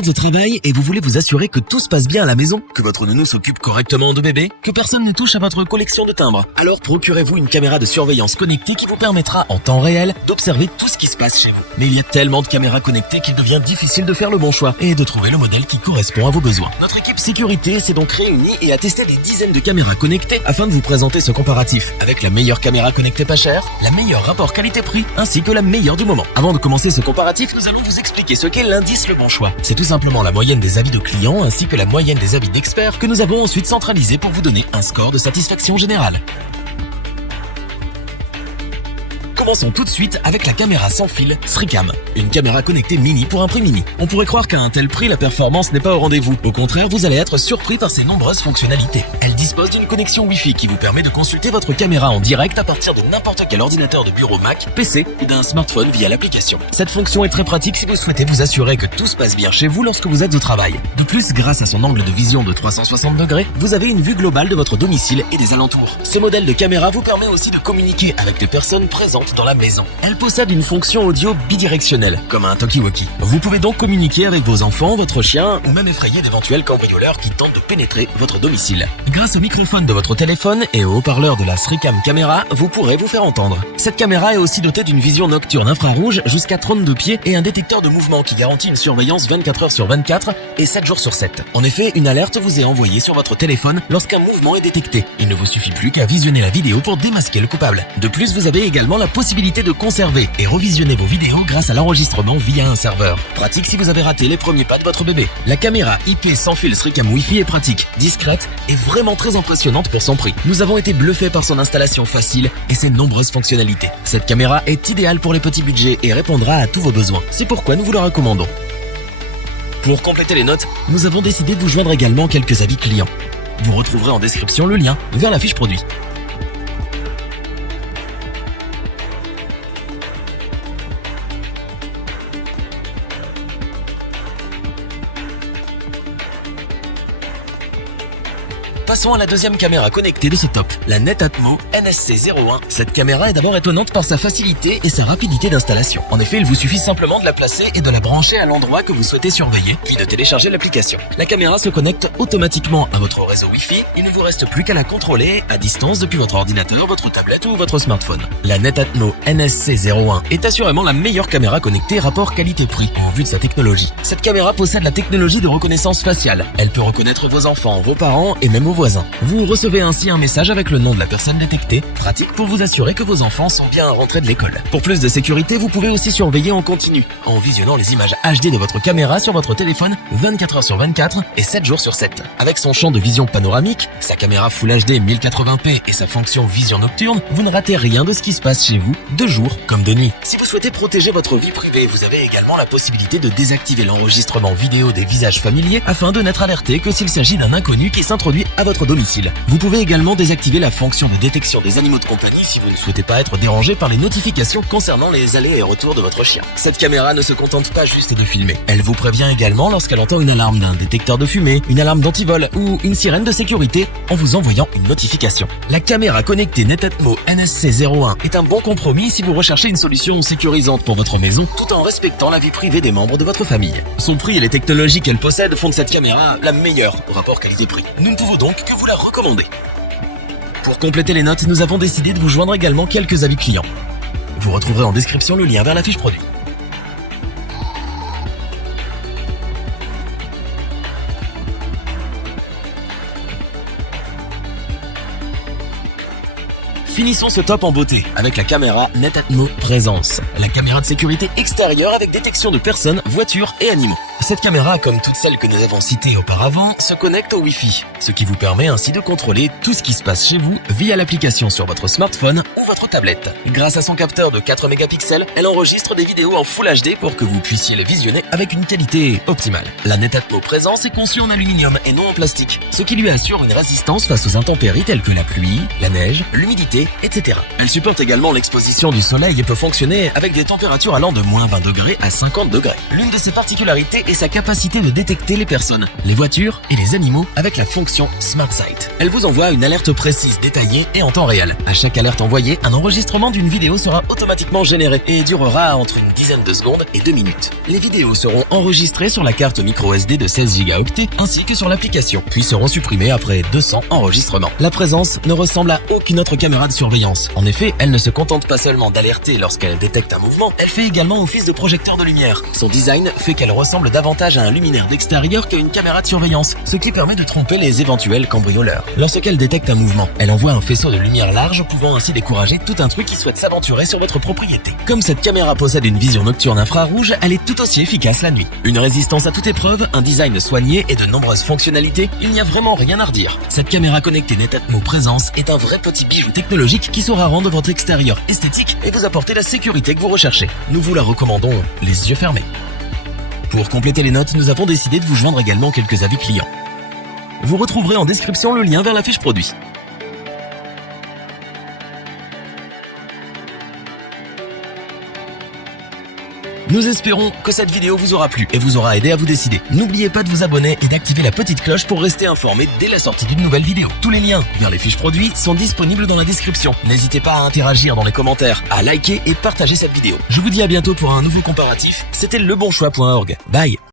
êtes au travail et vous voulez vous assurer que tout se passe bien à la maison, que votre nounou s'occupe correctement de bébé, que personne ne touche à votre collection de timbres, alors procurez-vous une caméra de surveillance connectée qui vous permettra en temps réel d'observer tout ce qui se passe chez vous. Mais il y a tellement de caméras connectées qu'il devient difficile de faire le bon choix et de trouver le modèle qui correspond à vos besoins. Notre équipe sécurité s'est donc réunie et a testé des dizaines de caméras connectées afin de vous présenter ce comparatif avec la meilleure caméra connectée pas chère, la meilleure rapport qualité-prix ainsi que la meilleure du moment. Avant de commencer ce comparatif, nous allons vous expliquer ce qu'est l'indice Le Bon Choix. C'est tout simplement la moyenne des avis de clients ainsi que la moyenne des avis d'experts que nous avons ensuite centralisé pour vous donner un score de satisfaction générale. Commençons tout de suite avec la caméra sans fil SriCam, une caméra connectée mini pour un prix mini. On pourrait croire qu'à un tel prix, la performance n'est pas au rendez-vous. Au contraire, vous allez être surpris par ses nombreuses fonctionnalités. Elle dispose d'une connexion Wi-Fi qui vous permet de consulter votre caméra en direct à partir de n'importe quel ordinateur de bureau Mac, PC ou d'un smartphone via l'application. Cette fonction est très pratique si vous souhaitez vous assurer que tout se passe bien chez vous lorsque vous êtes au travail. De plus, grâce à son angle de vision de 360 degrés, vous avez une vue globale de votre domicile et des alentours. Ce modèle de caméra vous permet aussi de communiquer avec les personnes présentes dans la maison. Elle possède une fonction audio bidirectionnelle, comme un talkie-walkie. Vous pouvez donc communiquer avec vos enfants, votre chien, ou même effrayer d'éventuels cambrioleurs qui tentent de pénétrer votre domicile. Grâce au microphone de votre téléphone et au haut-parleur de la SriCam caméra, vous pourrez vous faire entendre. Cette caméra est aussi dotée d'une vision nocturne infrarouge jusqu'à 32 pieds et un détecteur de mouvement qui garantit une surveillance 24 heures sur 24 et 7 jours sur 7. En effet, une alerte vous est envoyée sur votre téléphone lorsqu'un mouvement est détecté. Il ne vous suffit plus qu'à visionner la vidéo pour démasquer le coupable. De plus, vous avez également la possibilité de conserver et revisionner vos vidéos grâce à l'enregistrement via un serveur. Pratique si vous avez raté les premiers pas de votre bébé. La caméra IP sans fil SriCam Wi-Fi est pratique, discrète et vraiment très impressionnante pour son prix. Nous avons été bluffés par son installation facile et ses nombreuses fonctionnalités. Cette caméra est idéale pour les petits budgets et répondra à tous vos besoins. C'est pourquoi nous vous la recommandons. Pour compléter les notes, nous avons décidé de vous joindre également quelques avis clients. Vous retrouverez en description le lien vers la fiche produit. Passons à la deuxième caméra connectée de ce top, la Netatmo NSC01. Cette caméra est d'abord étonnante par sa facilité et sa rapidité d'installation. En effet, il vous suffit simplement de la placer et de la brancher à l'endroit que vous souhaitez surveiller, puis de télécharger l'application. La caméra se connecte automatiquement à votre réseau Wi-Fi. Il ne vous reste plus qu'à la contrôler à distance depuis votre ordinateur, votre tablette ou votre smartphone. La Netatmo NSC01 est assurément la meilleure caméra connectée rapport qualité-prix au vu de sa technologie. Cette caméra possède la technologie de reconnaissance faciale. Elle peut reconnaître vos enfants, vos parents et même vos voisins. Vous recevez ainsi un message avec le nom de la personne détectée, pratique pour vous assurer que vos enfants sont bien rentrés de l'école. Pour plus de sécurité, vous pouvez aussi surveiller en continu, en visionnant les images HD de votre caméra sur votre téléphone 24 heures sur 24 et 7 jours sur 7. Avec son champ de vision panoramique, sa caméra Full HD 1080p et sa fonction vision nocturne, vous ne ratez rien de ce qui se passe chez vous, de jour comme de nuit. Si vous souhaitez protéger votre vie privée, vous avez également la possibilité de désactiver l'enregistrement vidéo des visages familiers afin de n'être alerté que s'il s'agit d'un inconnu qui s'introduit à votre domicile. Vous pouvez également désactiver la fonction de détection des animaux de compagnie si vous ne souhaitez pas être dérangé par les notifications concernant les allers et retours de votre chien. Cette caméra ne se contente pas juste de filmer. Elle vous prévient également lorsqu'elle entend une alarme d'un détecteur de fumée, une alarme d'antivol ou une sirène de sécurité en vous envoyant une notification. La caméra connectée Netatmo NSC01 est un bon compromis si vous recherchez une solution sécurisante pour votre maison tout en respectant la vie privée des membres de votre famille. Son prix et les technologies qu'elle possède font de cette caméra la meilleure au rapport qualité-prix. Nous ne pouvons donc que vous la recommander. Pour compléter les notes, nous avons décidé de vous joindre également quelques avis clients. Vous retrouverez en description le lien vers la fiche produit. Finissons ce top en beauté avec la caméra Netatmo Présence, la caméra de sécurité extérieure avec détection de personnes, voitures et animaux. Cette caméra, comme toutes celles que nous avons citées auparavant, se connecte au Wi-Fi, ce qui vous permet ainsi de contrôler tout ce qui se passe chez vous via l'application sur votre smartphone ou votre tablette. Grâce à son capteur de 4 mégapixels, elle enregistre des vidéos en Full HD pour que vous puissiez les visionner avec une qualité optimale. La Netatmo Présence est conçue en aluminium et non en plastique, ce qui lui assure une résistance face aux intempéries telles que la pluie, la neige, l'humidité etc. Elle supporte également l'exposition du soleil et peut fonctionner avec des températures allant de moins 20 degrés à 50 degrés. L'une de ses particularités est sa capacité de détecter les personnes, les voitures et les animaux avec la fonction Smart Sight. Elle vous envoie une alerte précise, détaillée et en temps réel. À chaque alerte envoyée, un enregistrement d'une vidéo sera automatiquement généré et durera entre une dizaine de secondes et 2 minutes. Les vidéos seront enregistrées sur la carte micro SD de 16 Go ainsi que sur l'application, puis seront supprimées après 200 enregistrements. La présence ne ressemble à aucune autre caméra de surveillance. En effet, elle ne se contente pas seulement d'alerter lorsqu'elle détecte un mouvement, elle fait également office de projecteur de lumière. Son design fait qu'elle ressemble davantage à un luminaire d'extérieur qu'à une caméra de surveillance, ce qui permet de tromper les éventuels cambrioleurs. Lorsqu'elle détecte un mouvement, elle envoie un faisceau de lumière large pouvant ainsi décourager tout intrus qui souhaite s'aventurer sur votre propriété. Comme cette caméra possède une vision nocturne infrarouge, elle est tout aussi efficace la nuit. Une résistance à toute épreuve, un design soigné et de nombreuses fonctionnalités, il n'y a vraiment rien à redire. Cette caméra connectée Netatmo Présence est un vrai petit bijou technologique qui saura rendre votre extérieur esthétique et vous apporter la sécurité que vous recherchez. Nous vous la recommandons les yeux fermés. Pour compléter les notes, nous avons décidé de vous joindre également quelques avis clients. Vous retrouverez en description le lien vers la fiche produit. Nous espérons que cette vidéo vous aura plu et vous aura aidé à vous décider. N'oubliez pas de vous abonner et d'activer la petite cloche pour rester informé dès la sortie d'une nouvelle vidéo. Tous les liens vers les fiches produits sont disponibles dans la description. N'hésitez pas à interagir dans les commentaires, à liker et partager cette vidéo. Je vous dis à bientôt pour un nouveau comparatif. C'était lebonchoix.org. Bye.